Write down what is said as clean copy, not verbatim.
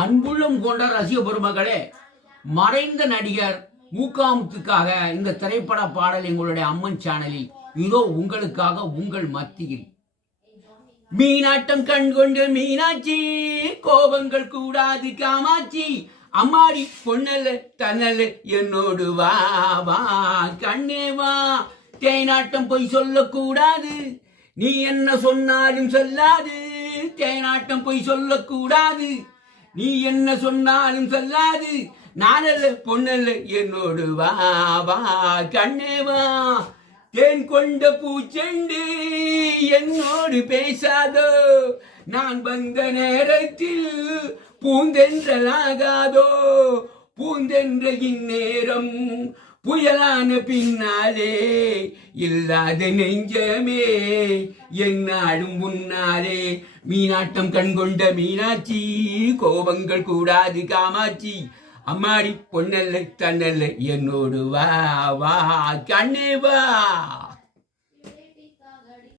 அன்புள்ளம் கொண்ட ரசிக பெருமகளே, மறைந்த நடிகர் மூகாமுத்துக்காக இந்த திரைப்பட பாடல் எங்களுடைய அம்மன் சேனலில் இதோ உங்களுக்காக உங்கள் மத்தியில். மீனாட்டம் கண் கொண்டு மீனாட்சி, கோபங்கள் கூடாது காமாட்சி, அம்மாடி பொன்னல்ல தன்னல்ல என்னோடு வா வா கண்ணே வா. தேனாட்டம் பொய் சொல்லக்கூடாது, நீ என்ன சொன்னாலும் சொல்லாது. தேனாட்டம் பொய் சொல்லக்கூடாது, நீ என்ன சொன்னாலும் சொல்லாது. நானல்ல பொன்னல்ல என்னோடு வா வா கண்ணே வா. தேன் கொண்ட பூச்செண்டு என்னோடு பேசாதோ, நான் வந்த நேரத்தில் பூந்தென்றலாகாதோ. பூந்தென்ற இந்நேரம் புயலான பின்னாலே இல்லாத நெஞ்சமே என்னாடும் முன்னாலே. மீனாட்டம் கண் கொண்ட மீனாட்சி, கோபங்கள் கூடாது காமாட்சி, அம்மாடி பொன்னல்ல தன்னல்ல என்னோடு வா வா கண்ணே வா.